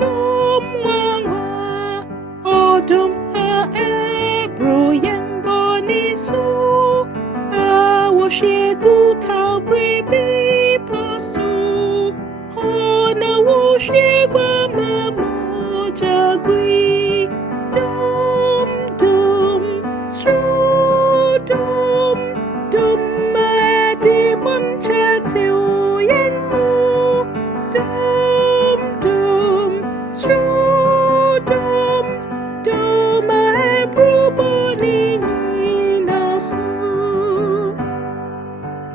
Odom wangwa, odom ebro yang bonisu, awoshigu kalbribi postu, ona woshigwa mamoja gui, dum dum sru dum dum di bonchati uyenmu, dum dum sru dum dum ebru boni nyinaa su,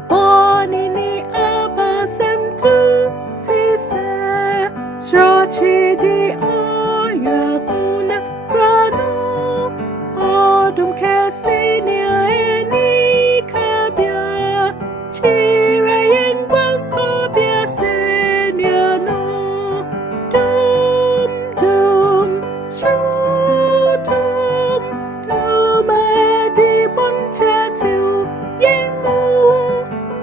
boni ni abasem tu tise, srochi di oya huna grano, odum kesinia eni kabia, chira yang bangkobia senyano, dum dum sru dum dum edi bonchati uyenmu,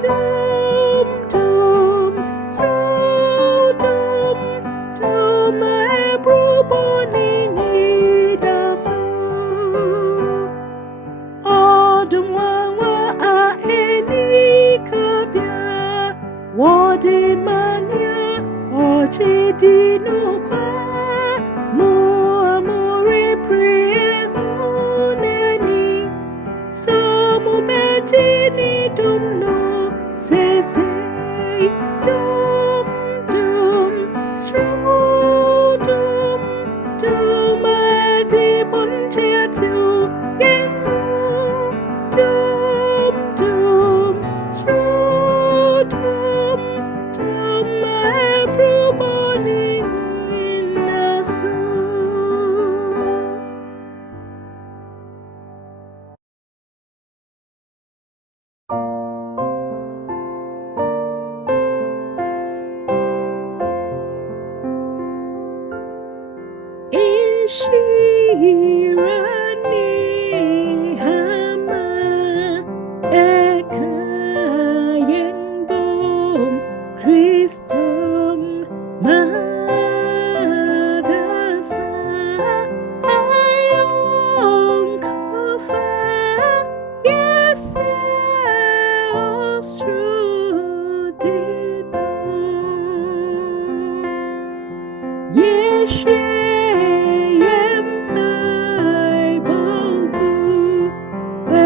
dum dum sru dum dum ebru boni nyinaa su, odum wangwa eni kabia, wodi manya oji dinukwa, muamuri priye huneni, samu bejini dumno sese, dum dum sru dum dum edi bonchati uyenmu, dum dum sru dum dum ebru boni nyinaa su. Inshirani hama ekayembom Christum madasa ayon kafa yese osrudino yeshe yempai bogu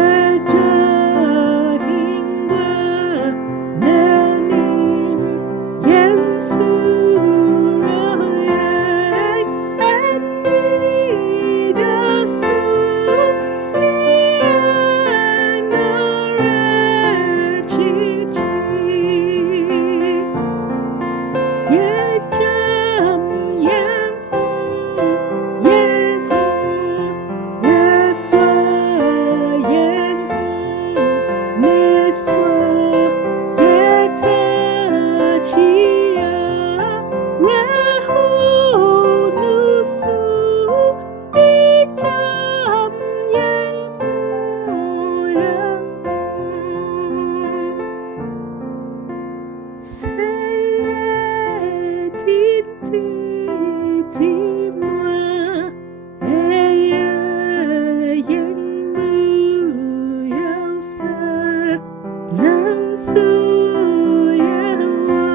ejahingwa nanim yensurayang enidasu nianarachichi yejam yemho yenho yeswa yenho neswa yetachia rehonusu dijam yenho yenho Sayedintitimwa eya yenmu yelsa nansu yewa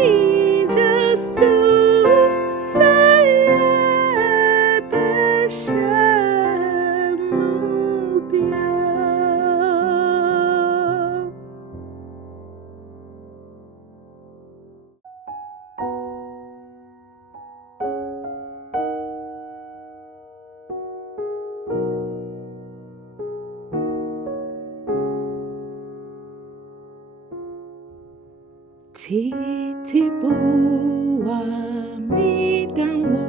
enidasu sayebeshamubia. Titibuwa midanwo,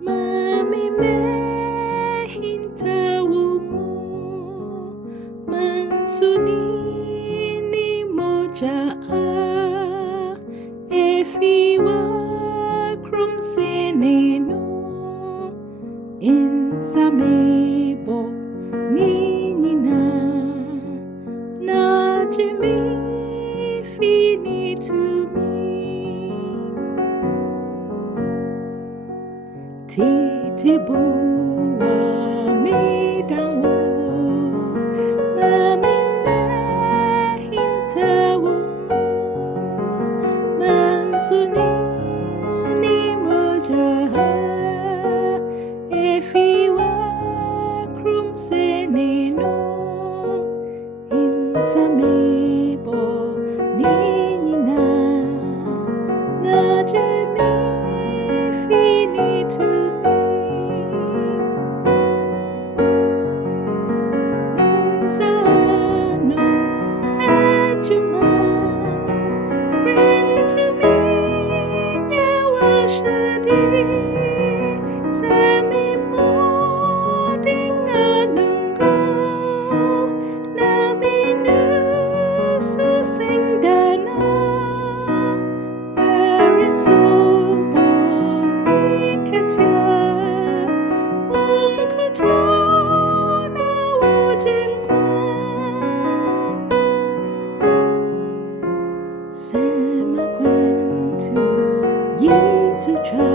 mami mehintawumu, mansunini mojaa, efiwa krumsenenu, insamebo nyinaa, najimi to me. titibuwa midanwo mamime hintawu mansuni ni mojaha efiwa krumsenino insamebo ni nyinaa najemi finitumi insano ajuma rentumi nyawashadi sami modinganungo naminu susendana arinsubo niketia unkutona wojenkwa sema kwentu yitucha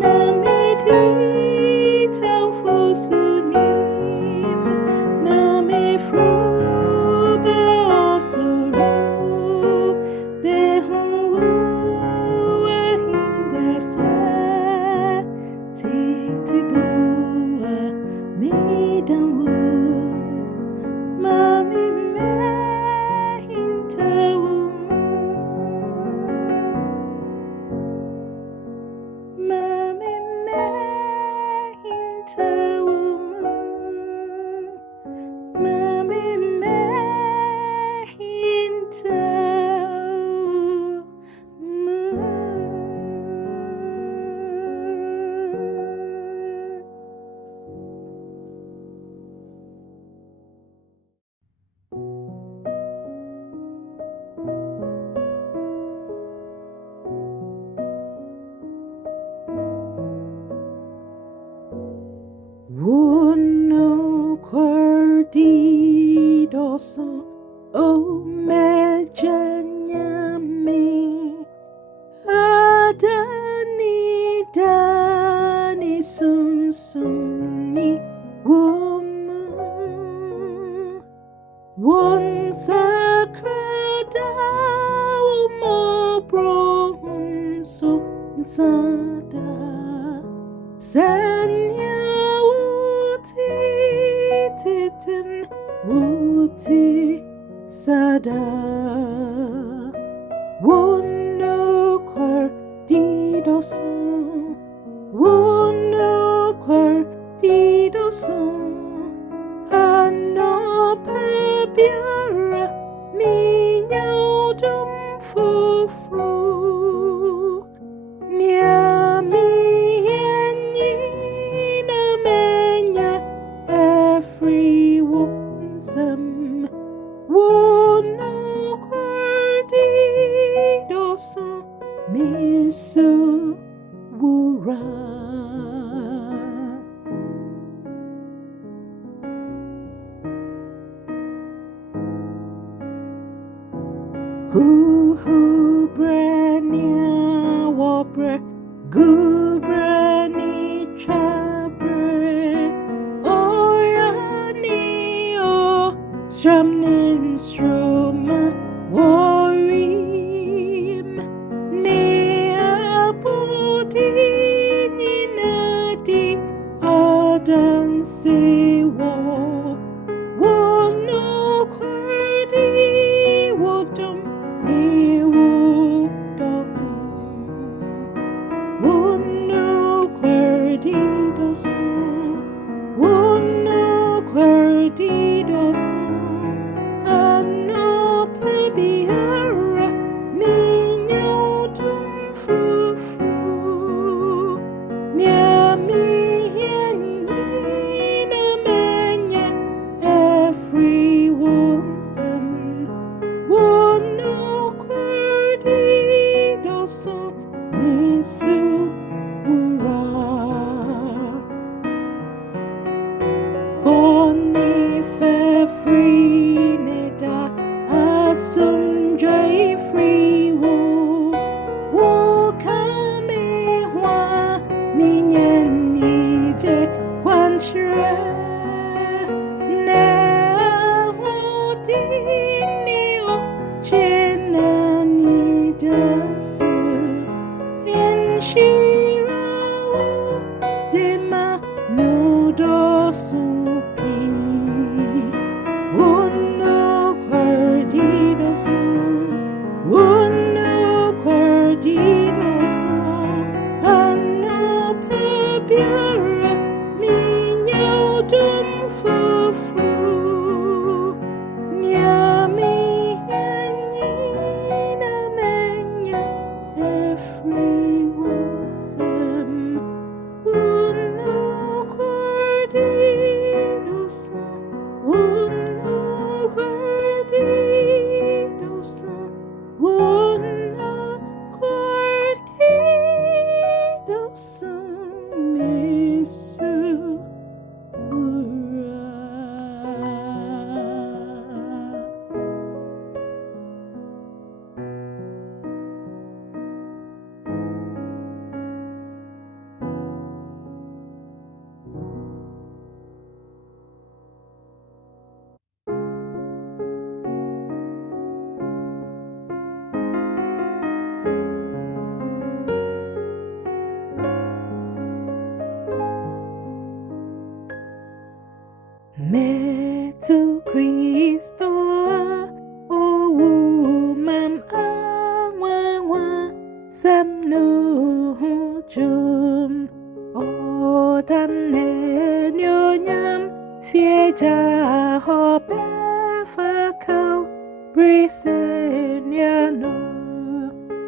namidita ufusunim namifruba osuru behuwa hingwasa titibuwa midanwo mamime hintawumu mamime hintawumu mamime hintawumu. Wono kwardidoso o mejanyami adani dani sunsuni womu won sakrada umobronso sada sanya wuti titin wuti sada wono kwardidoso wono kwardidoso ano baabiara minya fufru nyami nyinaa menya everyone'sem wono kwardidoso misu wura hu brania wobre gubrani chabre orani o stramnin stroma warim ne abodi nyinadi adanse wo wono kwardi wodom ne wodom samnu jum odan nyam fieja hope fakau brisen yanu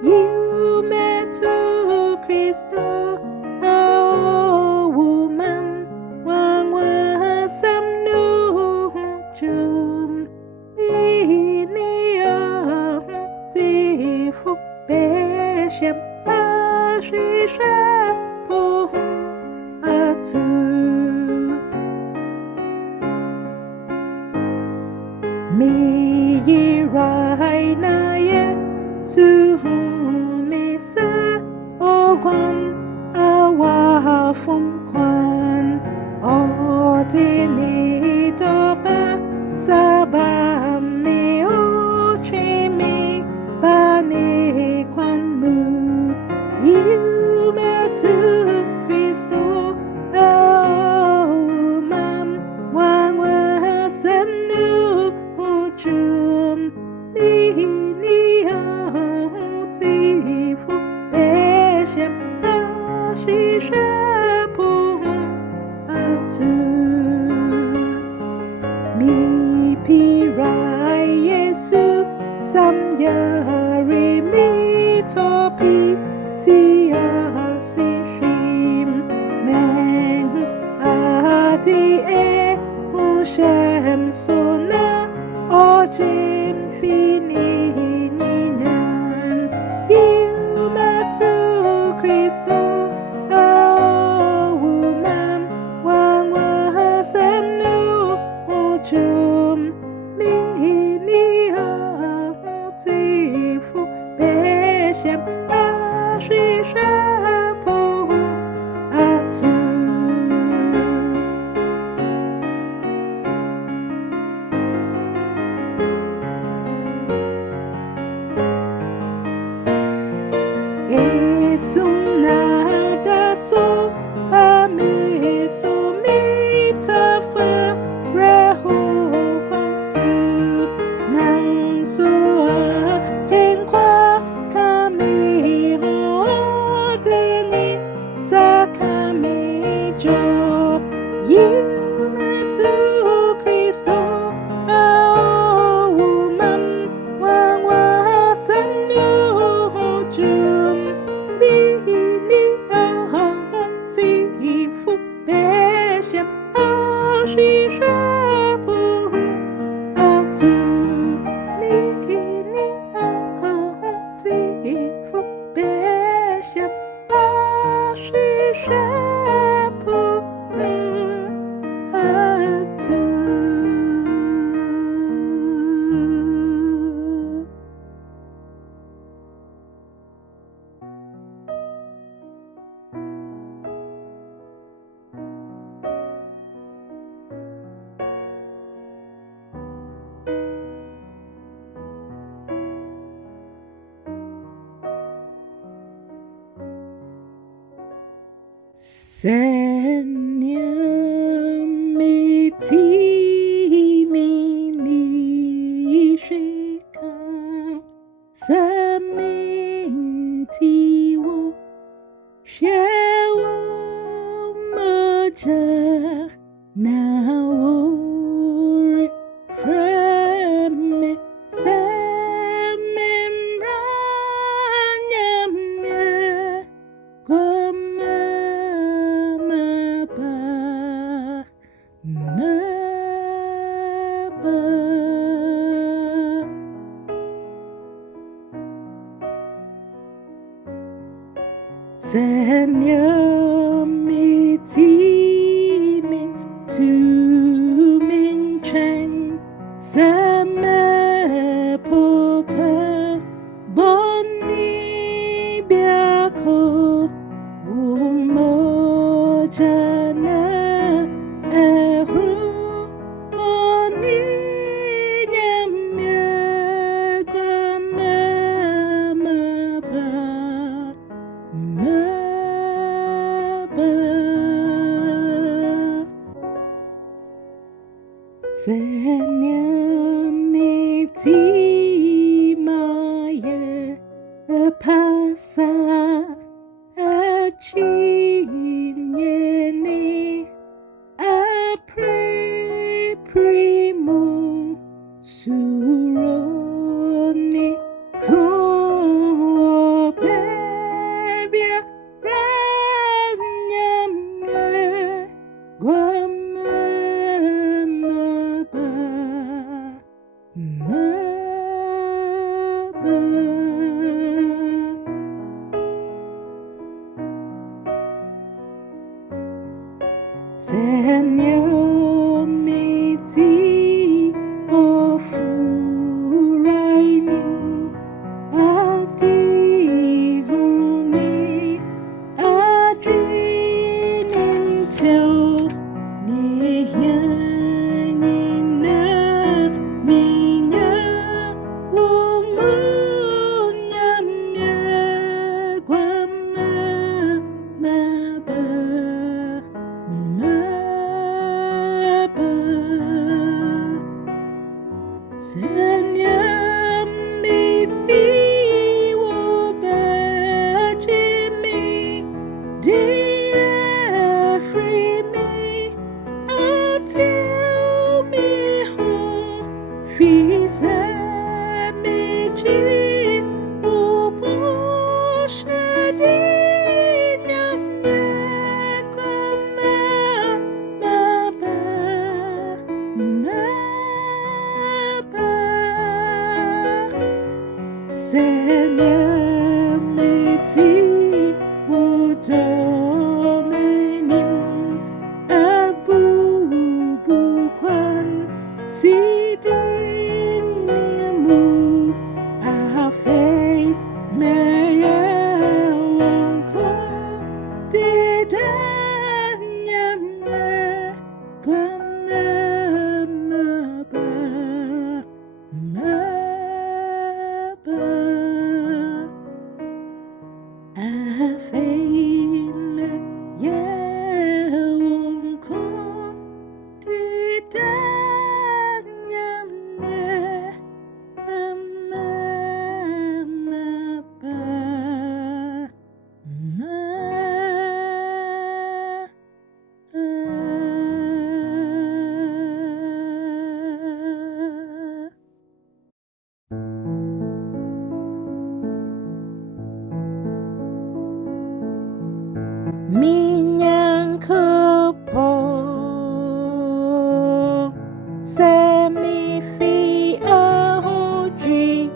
yume tu Kristo ao woman wangwa samnu jum minya tifu beshem ashisha po atu meye raina ye suhumisa ogwan awafum kwan odini doba sabami ochimi bani kwan mu yume tu Kristo mam wangwa samnu jum minya tifu beshem ashisha po atu mi pirai Yesu samyari mi topi tia sishim men adi Shem sona ojim fini ninan yumatu Kristo awuman wangwa semnu ojum mini tifu beshem ashisha po atu Sumnada so ame so mitafa reho kwansu nang so jenkwa kami ho deni sakami jo yume tu Kristo woman wangwa samnu jum tifu beshem ashisha po atu mini tifu beshem ashisha po atu Senyamiti minishika saminti wo shewa moja na wori frame sememranyamye Senyamiti min tu min chen seme popa boni biako umojana ehru boni nyamye kwamamaba Senyamiti meye pasa Senyamiti ofuraini adihuni adrinintel nyinaa minya wumunyamye gwama maba Senyamiti wobajimi dear free me until me home Fise megye bohye nyame grama maba Senyamiti wujomenim abubukwan sidinimu Afie meye wonko didanyame gwama maba Afie meye wonko didanyame minya semi fi ahodri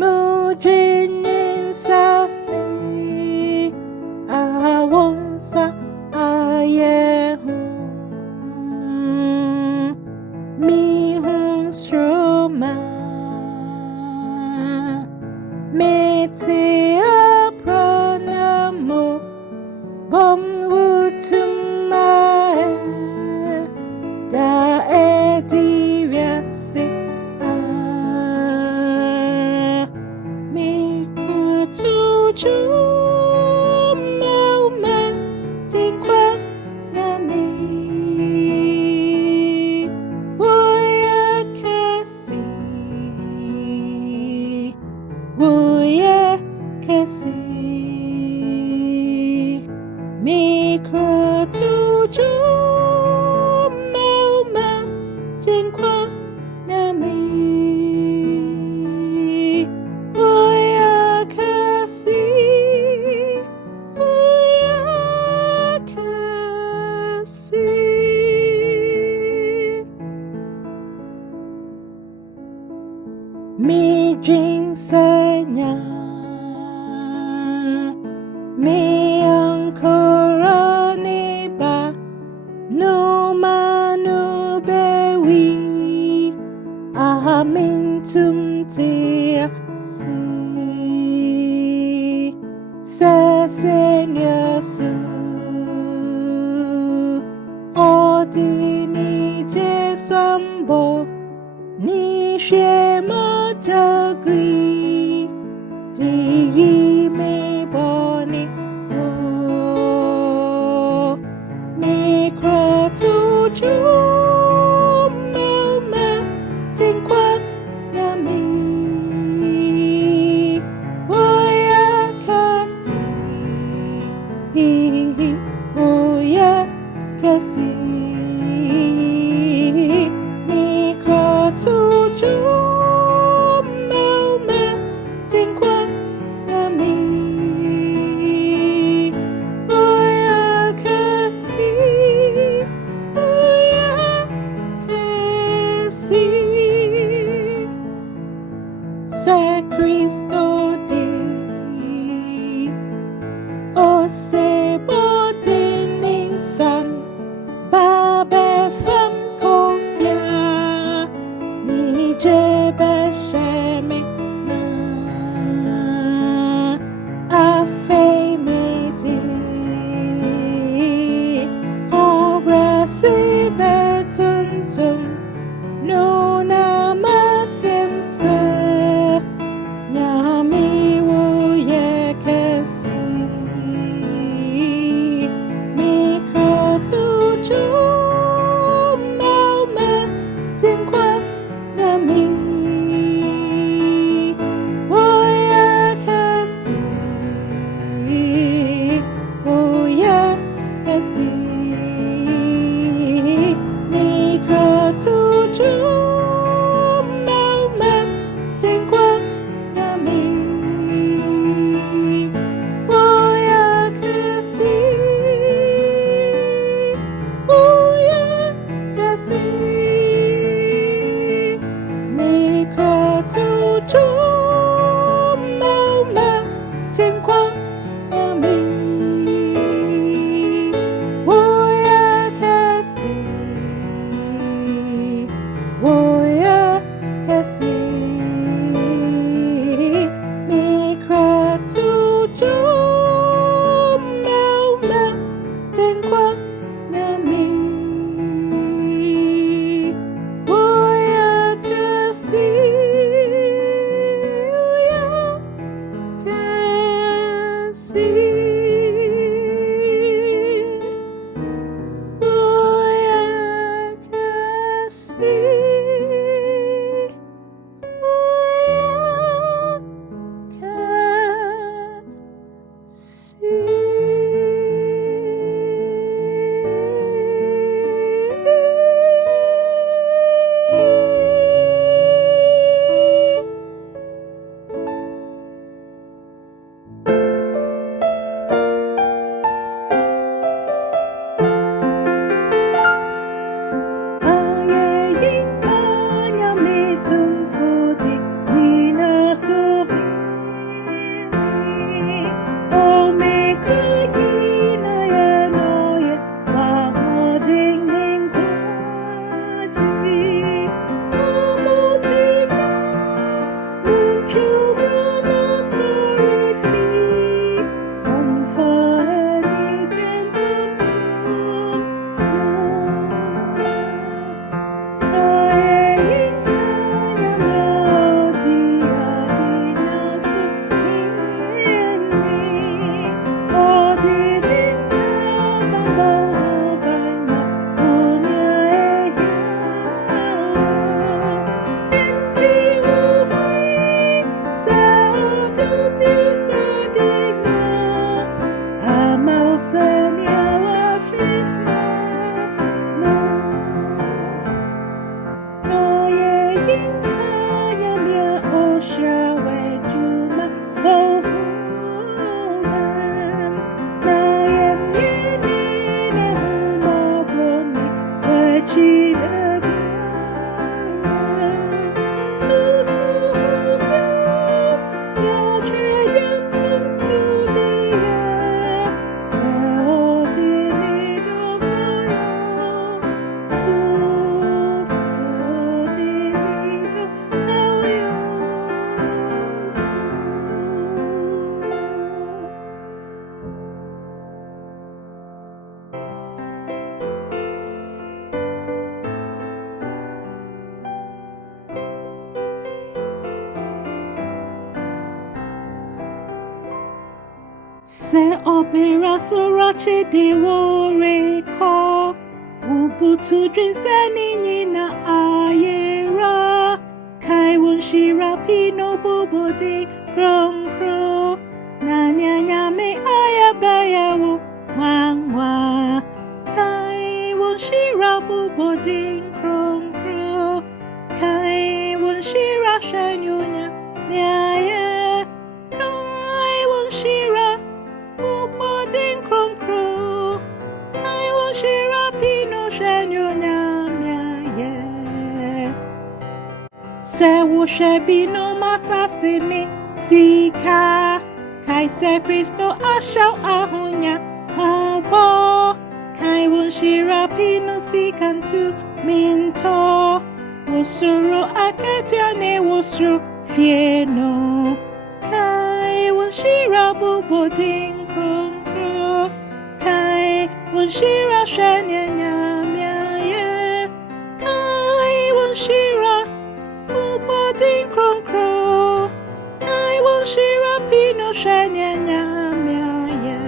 mujinin sasi awonsa ayehu mihun stroma mete apranamo bom wutumae da ediviasi mikutuju melma tinkwan nami bohye kesi mikutuju melma tinkwan nami bohye kesi mi jinsenya mi ankorani ba no manu bewi ahamintum tia si sesenya su odini jeswambo ni shema jagui di me boni o me krotuju melma tinkwan nami bohye kasi bohye kasi mikutuju melma tinkwan nami bohye kasi se Cristo di o se bodinin san betuntum no na matim se nyami wo ye kesi mikro tu maume jinkwa nyami wo ye kesi mikro tu maume jinkwa nyami wo ye kesi mikro tu maume jinkwa nyami wo ye kesi mikro tu maume jinkwa nyami wo ye kesi Se opera Suro chidi wore ko ubutu drinseni nyinaa ayera kai wonshira pino bobodi kronkro na nyame ayabayawo wangwa kai wonshira bobodi kronkro kai wonshira shanyunya meye kai wonshira bobodi kronkro kai wonshira pino shanyunya meye se wo shebino masasini sika kai se Kristo ashau ahunya habo kai wonshira pino sikantu minto wosuro aketiane wosuro fieno kai wonshira bobodin kronkro kai wonshira shanya nyamya pino shanye nyamya.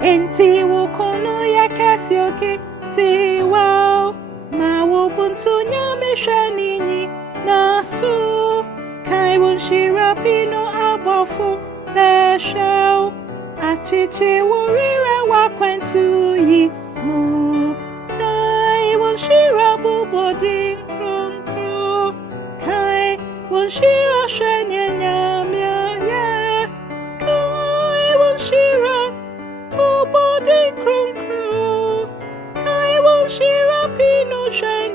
Enti wukono ya kasioke tiwa ma wubuntu nyame shani nasu kai wunshira pino abofu besho achiche wurira wakwentu yi mu kai wunshira bubodin kron kro kai wunshira shanye nyamya ya kai wunshira bubodin kron kro kai wunshira pino shanye